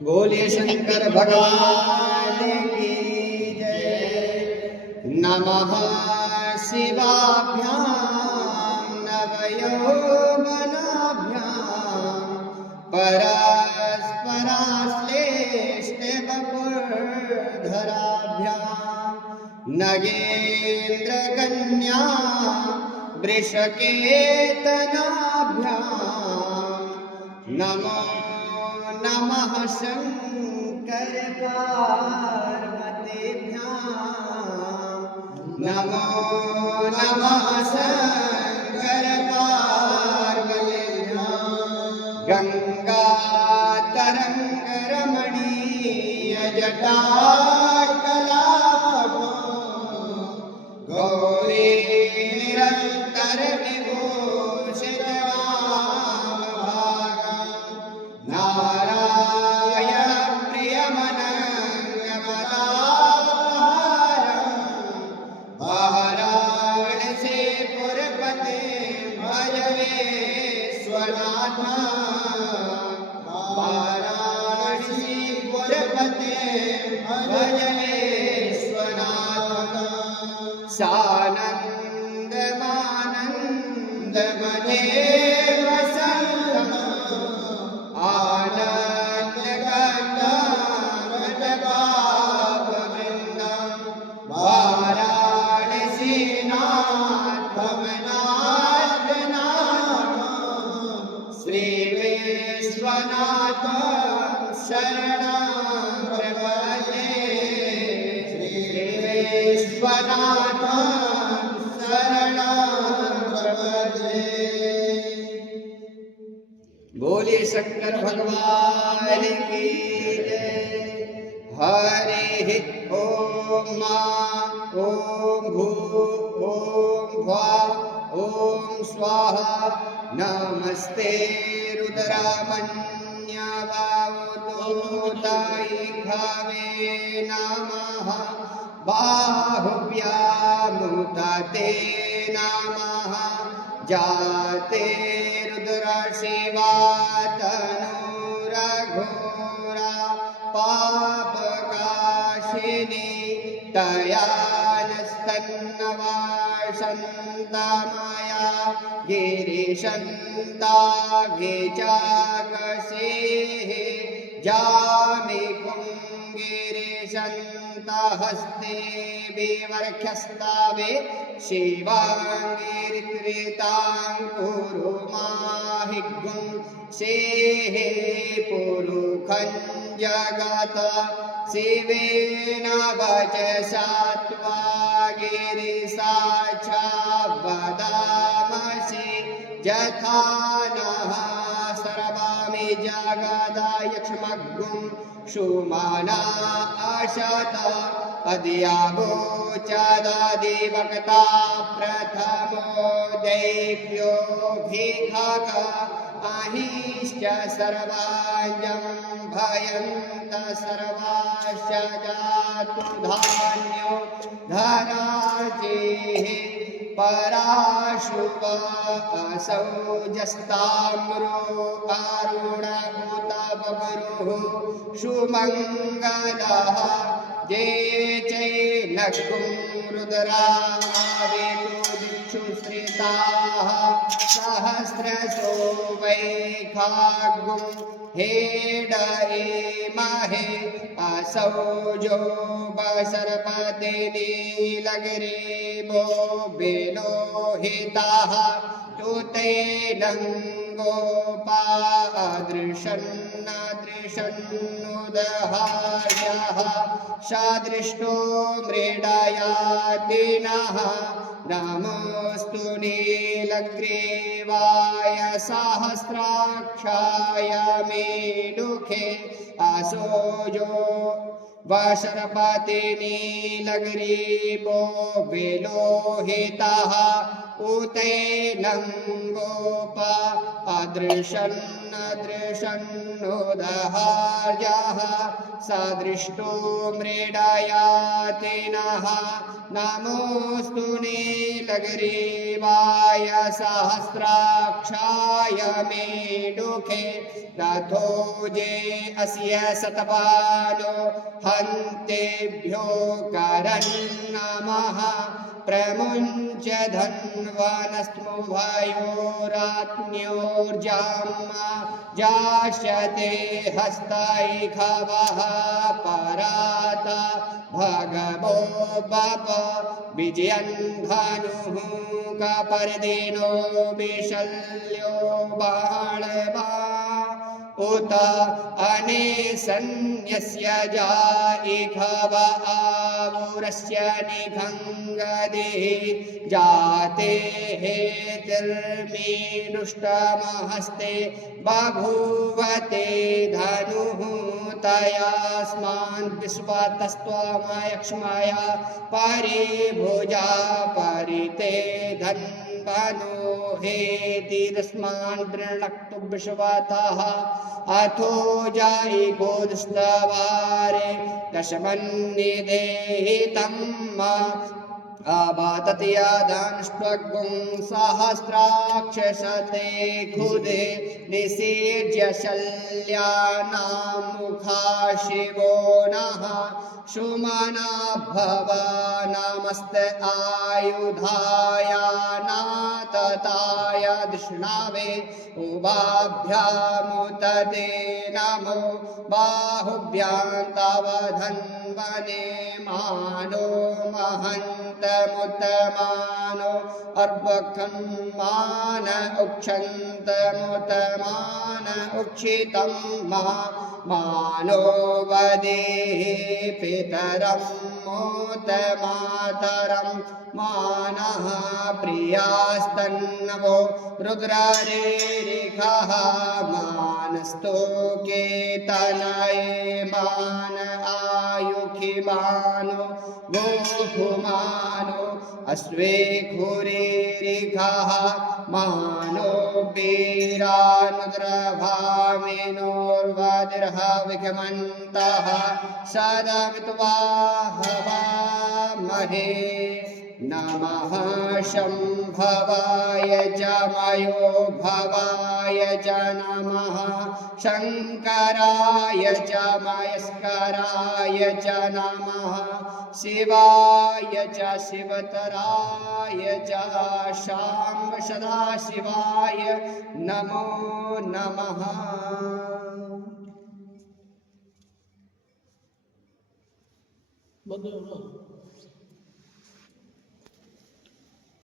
बोलिए शंकर भगवान की जय। नमः शिवाभ्यां नवयौवनाभ्यां परस्पराश्लेष्टवपुर्धराभ्यां नगेन्द्रकन्या वृषकेतनाभ्यां नमो नमः शंकर पार्वतीभ्यां नमो नमः शंकर पार्वतीभ्यां गंगातरंगरमणीय जटाकलाभं गौरी निरंतर विभूषित नारायण प्रियमनंगमदापहारं वाराणसी पुरपते भज विश्वनाथ वाराणसी पुरपते भज विश्वनाथ सानंदमानंदमये वसंतम् आनन्दगङ्गावृन्दं वाराणसीनाथमनाथनाथ श्रीविश्वनाथं शरणं प्रपद्ये श्रीविश्वनाथं शरणं प्रपद्ये। बोलिए शंकर भगवान की जय। हरि ओम ओम भू ओम भा ओम स्वाहा नमस्ते रुद्रामन्यवावतोताई खावे नमः बाहुव्यामुते नमः जाते रुद्रशिवा तनूरघोरा पापकाशिनी तया नस्तन्नवासन्तमया गिरिशन्ताभिचाकसेः जामिकुङ्गिरिशन्तहस्ते विवर्ख्यस्तावे शिवाङ्गिरित्रितां कुरु माहिगुं सेः पुरुखं जगत शिवेन वचसा त्वा गिरिसाक्षा वदामसि यथा नः सर्वामि जगदायक्ष्मग्गुं सुमना अशत अद्यावोचदादिवक्ता प्रथमो दैव्यो भिखक अहिश्च सर्वाञ्जं भयन्त सर्वाश्च जातु धान्यो धराजेः पराशुभ असौ जस्ताम्रो अरुणभूतबभ्रुः सुमङ्गलः जे चैनकुं रुद्रावेतो दिक्षुश्रिताः सहस्रशो वैखागुं हेडयेमहे असौजो बसर्पति नीलगिरिभो विलोहिताः तुतेनङ्गोपादृशन्नदृशन्नुदहार्यः सदृष्टो मृडयातिनः नमोऽस्तु नीलग्रीवाय सहस्राक्षाय मेढुखे असोजो वसर्पति नीलग्रीवो विलोहितः उतैनं गोप अदृशन्नदृशन्नोदहार्यः सदृष्टो मृडयातिनः नमोऽस्तु नीलग्रीवाय सहस्राक्षाय मेढुखे रथोजे अस्य शतपालो हन्तेभ्यो करन्नमः प्रमुञ्च धन्वनस्मुभयोरात्म्योर्जाम्मा जास्यते हस्तैखवः पराता भगवो बप विजयन् धनुः कपर्दिनो विशल्यो बाणवा उत अनेसन्यस्य जाइखव आवुरस्य निघङ्गदिः जाते हेतिर्मीदुष्टमहस्ते बभूवते धनुः तयास्मान् विश्वतस्त्वमयक्ष्मया परिभुजा परिते धन्वनो हेतिरस्मान् वृणक्तु विश्वतः अथो जायिकोदस्तवारे दशमन्निदेहितं आबातत्यादांष्ट्वगुं सहस्राक्षसते खुदे निषेज्य शल्यानां मुखा शिवो नः सुमना भव नमस्त आयुधाय नातताय दृष्णावे उभाभ्यामुतते नमो बाहुभ्यां तव धन्वने मानो महन्तमुतमानो अर्भकन्मान उक्षन्तमुतमान उक्षितं मानो वदेः पितरं मोतमातरं मानः प्रियास्तन्नवो रुद्ररेरिखः मानस्तोके तनये मान आयुखिमानो गोभुमानो अश्वे खुरेरिखः मानो वीरानुद्रभामिनोर्वदिर्ह विघ्मन्तः सदमित्वा हवामहे नमः शम्भवाय च मयो भवाय च नमः शङ्कराय च मयस्कराय च नमः शिवाय च शिवतराय च शाम्ब सदाशिवाय नमो नमः। बंद